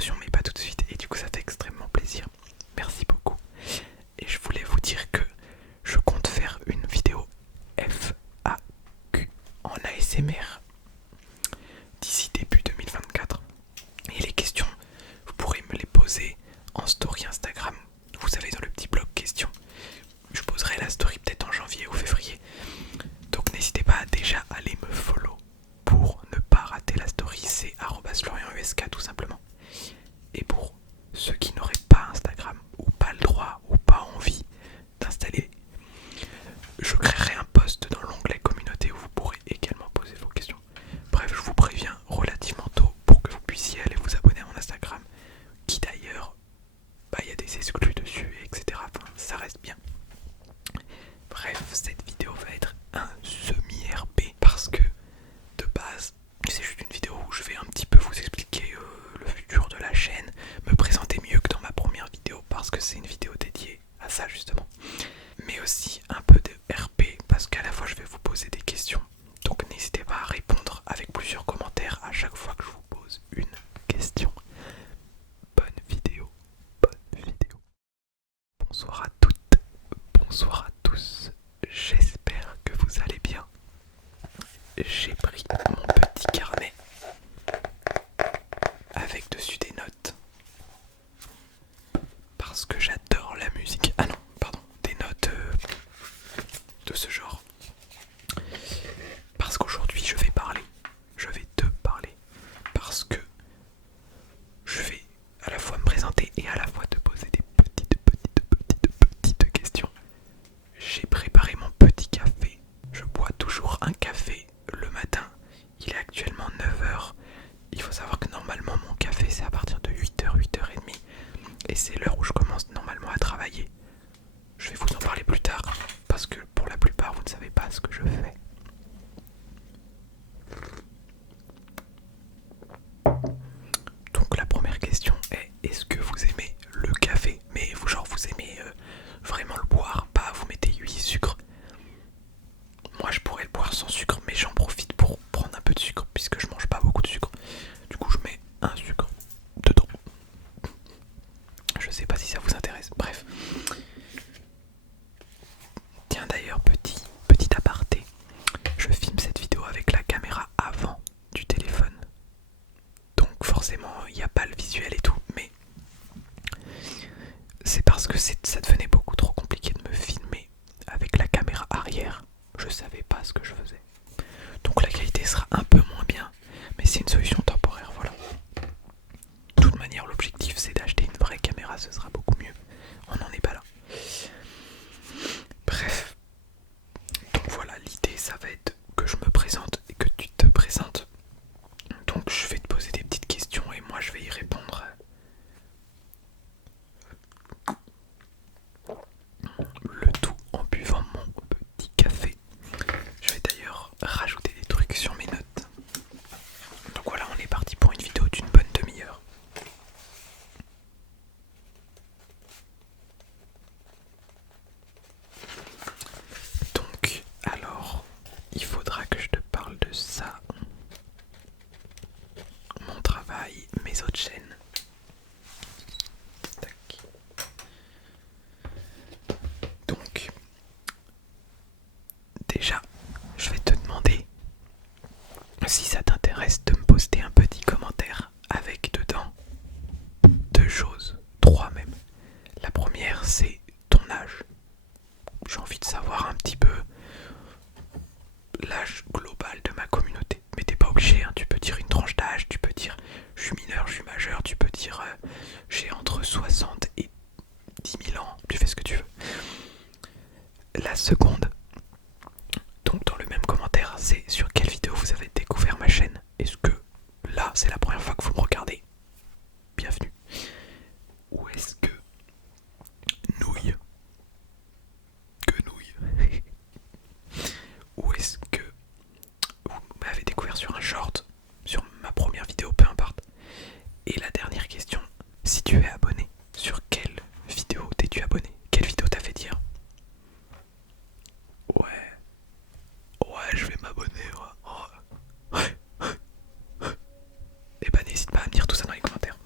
promotion, mais pas tout de suite, et du coup ça fait extrêmement plaisir. Merci beaucoup. Et je voulais vous dire que je compte faire une vidéo FAQ en ASMR d'ici début 2024. Et les questions, vous pourrez me les poser en story Instagram. Vous savez, dans le petit blog questions. Je poserai la story peut-être en janvier ou février. Donc n'hésitez pas à déjà aller me follow pour ne pas rater la story. C'est @florianusk tout simplement. Et pour ceux qui n'auraient pas Instagram ou pas le droit ou pas envie d'installer, je créerai un post dans l'onglet communauté où vous pourrez également poser vos questions. Bref, je vous préviens relativement tôt pour que vous puissiez aller vous abonner à mon Instagram, qui d'ailleurs, il y a des exclus dessus, etc. Enfin, ça reste bien. Bref, cette vidéo va être un semi-RP parce que de base, c'est juste une vidéo où je vais un petit peu vous expliquer le futur de la chaîne, me présenter mieux que dans ma première vidéo parce que c'est une vidéo dédiée à ça justement. Mais aussi un peu de RP parce qu'à la fois je vais vous poser des questions. Donc n'hésitez pas à répondre avec plusieurs commentaires à chaque fois que je vous pose une question. Bonne vidéo, bonne vidéo. Bonsoir à toutes, bonsoir à tous. J'espère que vous allez bien. J'ai pris mon petit carnet avec dessus des notes parce que j'adore la musique. Ah non, pardon, des notes de ce genre. Parce qu'aujourd'hui je vais te parler parce que je vais à la fois me présenter et à la fois te poser des petites questions. J'ai préparé mon petit café. Je bois toujours un café le matin. Il est actuellement 9h. Il faut savoir que normalement mon café c'est à partir de 8h, 8h30. Et c'est l'heure où je commence normalement à travailler. Je vais vous en parler plus tard parce que pour la plupart vous ne savez pas ce que je fais. Donc la première question est: est-ce que vous aimez le café? Mais vous aimez vraiment le boire, pas vous mettez 8 sucres. Moi je pourrais le boire sans sucre, mais j'en profite pour prendre un peu de sucre puisque je mange pas beaucoup de sucre. Du coup je mets un sucre dedans. Je sais pas si ça vous intéresse. Bref. Tiens d'ailleurs, petit aparté, je filme cette vidéo avec la caméra avant du téléphone. Donc forcément il n'y a pas le visuel et tout, mais c'est parce que ça devenait beaucoup trop compliqué de me filmer avec la caméra arrière. Je savais pas ce que je faisais. Donc la qualité sera un peu moins bien, mais c'est une solution temporaire, voilà. De toute manière, l'objectif c'est d'acheter une vraie caméra, ce sera beaucoup mieux. On n'en est pas là. Bref. Donc voilà, l'idée ça va être que je me présente et que tu te présentes. Donc je vais te poser des petites questions et moi je vais y répondre. Le tout en buvant mon petit café. Je vais d'ailleurs rajouter des trucs sur mes notes. Donc voilà, on est parti pour une vidéo d'une bonne demi-heure. Donc, alors, il faudra que je te parle de ça. Mon travail, mes autres chaînes. Tac. Donc, déjà, je vais te demander si ça t'intéresse de me poster un petit commentaire avec dedans 2 choses, 3 même. La première, c'est ton âge. J'ai envie de savoir un petit peu l'âge global de ma communauté. Mais t'es pas obligé, hein. Tu peux dire une tranche d'âge, tu peux dire je suis mineur, je suis majeur, tu peux dire j'ai entre 60 et 10 000 ans, tu fais ce que tu veux. La seconde, donc dans le même commentaire, c'est sur quelle vidéo vous avez découvert ma chaîne. Est-ce que là c'est la première fois que vous me regardez? Bienvenue. Ou est-ce que nouille, ou est-ce que vous m'avez découvert sur un short, sur ma première vidéo, peu importe. Et la dernière question, si tu es abonné, sur quelle vidéo t'es-tu abonné? Quelle vidéo t'a fait dire ouais, je vais m'abonner, ouais. Et bah n'hésite pas à me dire tout ça dans les commentaires.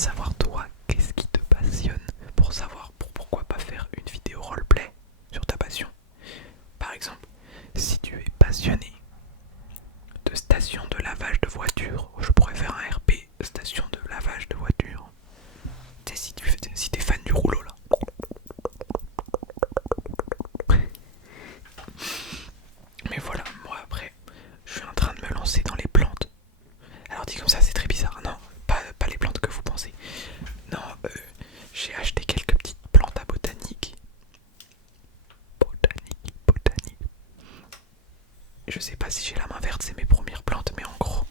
de savoir toi, qu'est-ce qui te passionne pour savoir pourquoi pas faire une vidéo roleplay sur ta passion. Par exemple, si tu es passionné de station de lavage de voiture, je pourrais faire un RP station de lavage de voiture. Tu sais, si t'es fan du rouleau là. Mais voilà, moi après, je suis en train de me lancer dans les plantes. Alors dit comme ça, c'est très bizarre. Non, pas les plantes que vous pensez. Non, j'ai acheté quelques petites plantes à botanique. Botanique. Je sais pas si j'ai la main verte, c'est mes premières plantes, mais en gros,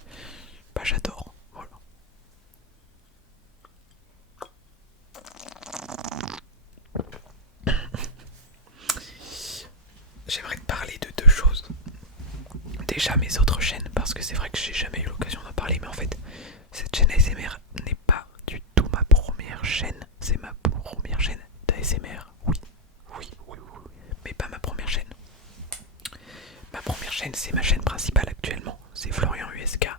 bah j'adore. Voilà. J'aimerais te parler de deux choses. Déjà mes autres chaînes, parce que c'est vrai que j'ai jamais eu l'occasion d'en parler, mais en fait, cette chaîne ASMR n'est pas du tout ma première chaîne. C'est ma première chaîne d'ASMR. Oui, mais pas ma première chaîne. Ma première chaîne, c'est ma chaîne principale actuellement, c'est Florian USK.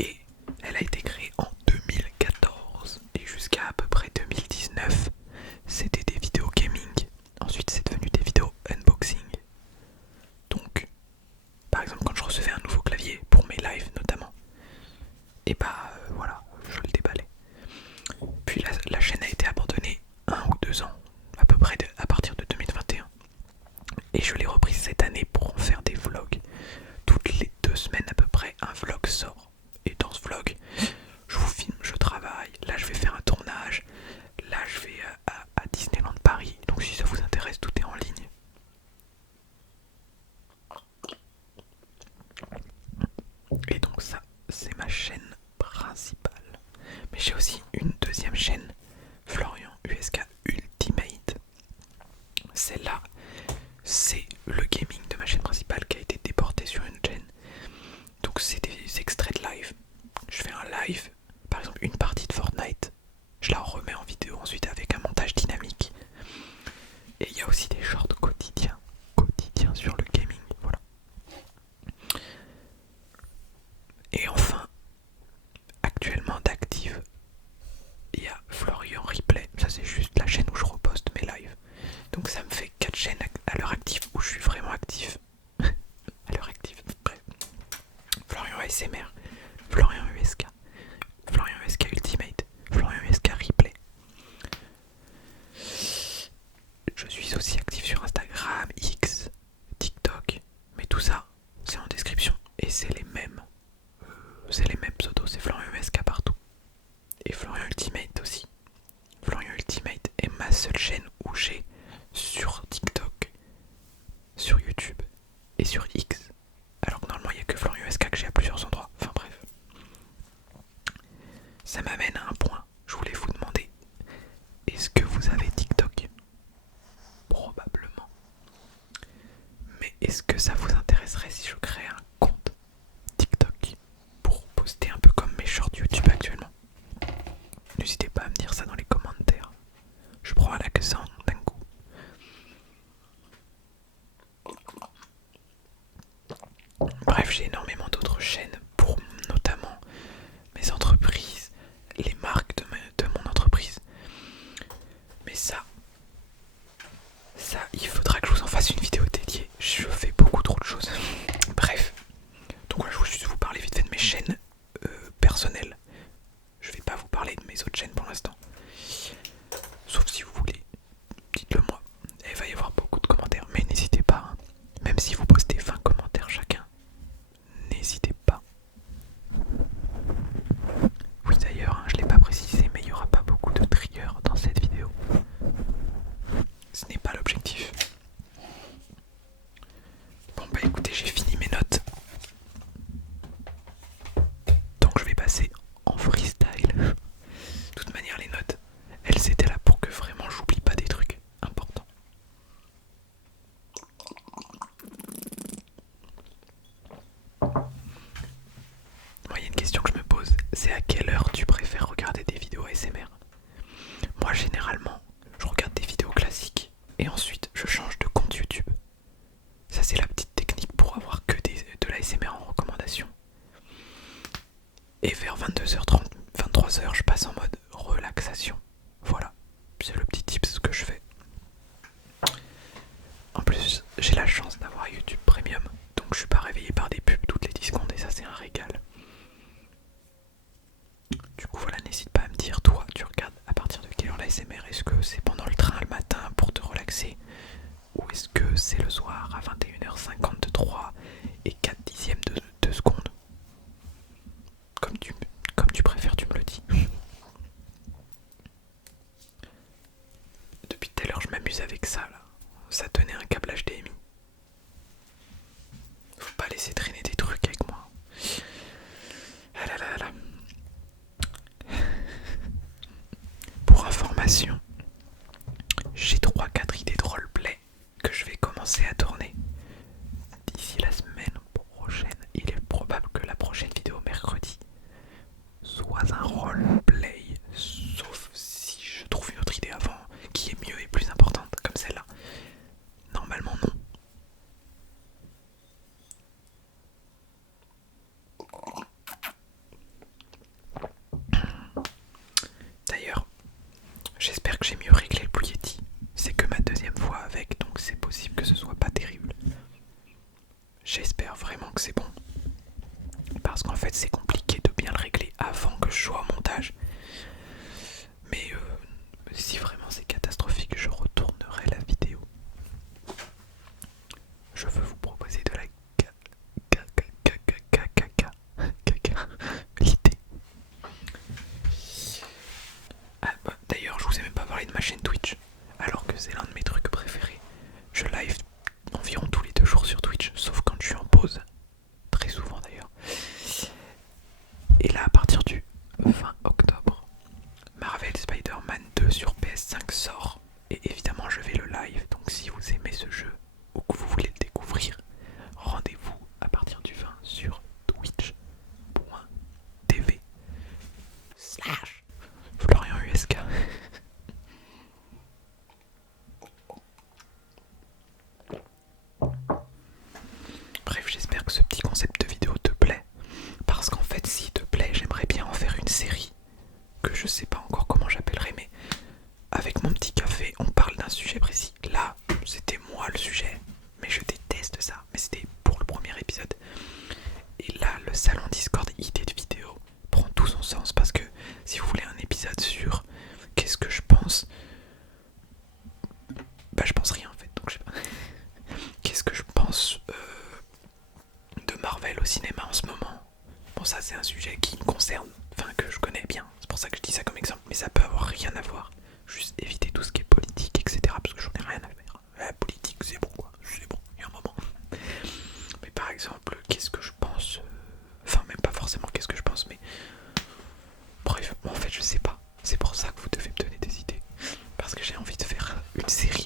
Et elle a été créée en 2014. Et jusqu'à à peu près 2019, c'était des vidéos gaming. Ensuite, c'est devenu des vidéos unboxing. Donc, par exemple, quand je recevais un nouveau clavier pour mes lives notamment, et bah voilà, je le déballais. Puis la chaîne a été abandonnée 1 ou 2 ans, à peu près à partir de 2021. Et je l'ai reprise cette année pour en faire des vlogs. Toutes les 2 semaines à peu près, un vlog sort. Et dans ce vlog, je vous filme, je travaille. Là, je vais faire un tournage. Là, je vais à Disneyland Paris. Donc si ça vous intéresse, tout est en ligne. Et donc ça, c'est ma chaîne principale. Mais j'ai aussi une deuxième chaîne, Florian USK Ultimate. Celle-là, c'est le gaming de ma chaîne principale qui a été déporté sur une chaîne. Donc c'est des extraits de live. Je fais un live, par exemple une partie de Fortnite, je la remets en vidéo ensuite avec un montage dynamique. Et il y a aussi des shorts quotidiens sur le gaming, voilà. Et enfin, actuellement d'active, il y a Florian Replay. Ça c'est juste la chaîne où je reposte mes lives. Donc ça me fait 4 chaînes à l'heure active où je suis vraiment actif. À l'heure active, bref. Florian ASMR, Florian USK, Florian USK Ultimate, Florian USK Replay. Je suis aussi actif sur Instagram, X, TikTok, mais tout ça c'est en description et c'est les mêmes pseudos, c'est Florian USK partout. Et Florian Ultimate aussi. Florian Ultimate est ma seule chaîne où j'ai sur TikTok, sur YouTube et sur X. Alors que normalement il n'y a que Florian USK que j'ai à plusieurs endroits. Enfin bref. Ça m'amène à un point. Je voulais vous demander, est-ce que vous avez TikTok? Probablement. Mais est-ce que ça vous intéresserait si je crée un compte TikTok pour poster un peu comme mes shorts YouTube actuellement? N'hésitez pas à me dire ça dans les commentaires. Je prends à la que ça d'un coup. Bref, j'ai énormément d'autres chaînes pour notamment mes entreprises, les marques de mon entreprise. Mais ça, il faudra que je vous en fasse une vidéo dédiée. Je fais beaucoup trop de choses. Bref. Donc voilà, je voulais juste vous parler vite fait de mes chaînes personnelles. Je vais pas vous parler de mes autres chaînes pour l'instant. Sauf si vous voulez, dites-le moi. Il va y avoir beaucoup de commentaires, mais n'hésitez pas. Hein. Même si vous postez 20 commentaires chacun, n'hésitez pas. Oui d'ailleurs, hein, je l'ai pas précisé, mais il n'y aura pas beaucoup de triggers dans cette vidéo. Ce n'est pas l'objectif. Bon bah écoutez, j'ai fini mes notes. Donc je vais passer en freestyle. De toute manière, les notes, elles étaient là pour que vraiment j'oublie pas des trucs importants. Moi, il y a une question que je me pose, c'est à quelle heure tu préfères regarder des vidéos ASMR? Moi, généralement, je regarde des vidéos classiques et ensuite je change de compte YouTube. Ça, c'est la petite technique pour avoir que de l'ASMR en recommandation. Et vers 22h30, 23h, je passe en mode avoir YouTube Premium, donc je suis pas réveillé par des pubs toutes les 10 secondes et ça c'est un régal. Du coup voilà, n'hésite pas à me dire, toi tu regardes à partir de quelle heure l'ASMR? Est-ce que c'est pendant le train le matin pour te relaxer? Ou est-ce que c'est le soir à 21h53 et 4 dixièmes de 2 secondes? Comme tu préfères, tu me le dis. Depuis tout à l'heure je m'amuse avec ça là. Ça tenait un câble HDMI. Faut pas laisser traîner des trucs avec moi. Ah là là là. Pour information, j'ai 3-4 idées de roleplay que je vais commencer à tourner d'ici la semaine prochaine. Il est probable que la prochaine vidéo mercredi soit un roleplay, sauf si je trouve une autre idée avant qui est mieux et plus importante comme celle-là. Normalement non. D'ailleurs, j'espère que j'ai mieux réglé le Blue Yeti. C'est que ma deuxième fois avec, donc c'est possible que ce soit pas terrible. J'espère vraiment que c'est bon. Parce qu'en fait c'est compliqué de bien le régler avant que je sois au montage. Mais si vraiment c'est catastrophique, je retournerai la vidéo. Je veux vous proposer de la qualité. Ah, bah, d'ailleurs, je vous ai même pas parlé de ma chaîne Twitch, alors que c'est l'un de mes trucs préférés. Je live environ tous les 2 jours sur Twitch, sauf quand je suis en pause. Très souvent d'ailleurs. Et là, à partir du 20 octobre, Marvel Spider-Man 2 sur PS5 sort. Et évidemment, je vais le live. Donc si vous aimez ce jeu ou que vous voulez le découvrir, rendez-vous à partir du 20 sur twitch.tv/Florian USK. Bref, j'espère que ce petit concept de vidéo te plaît. Parce qu'en fait, s'il te plaît, j'aimerais bien en faire une série que je sais pas encore comment j'appellerai, mais avec mon petit café, on parle d'un sujet précis. Là, c'était moi le sujet, mais je déteste ça. Mais c'était pour le premier épisode. Et là, le salon Discord idée de vidéo prend tout son sens parce que si vous voulez un épisode sur qu'est-ce que je pense, bah je pense rien en fait. Donc je sais pas. Qu'est-ce que je pense de Marvel au cinéma en ce moment? Bon, ça c'est un sujet qui me concerne, enfin que je connais bien. C'est pour ça que je dis ça comme exemple, mais ça peut avoir rien à voir. Juste éviter tout ce qui est politique, etc. Parce que j'en ai rien à faire. La politique, c'est bon quoi, c'est bon, il y a un moment. Mais par exemple, qu'est-ce que je pense enfin, même pas forcément qu'est-ce que je pense, mais bref, en fait, je sais pas. C'est pour ça que vous devez me donner des idées. Parce que j'ai envie de faire une série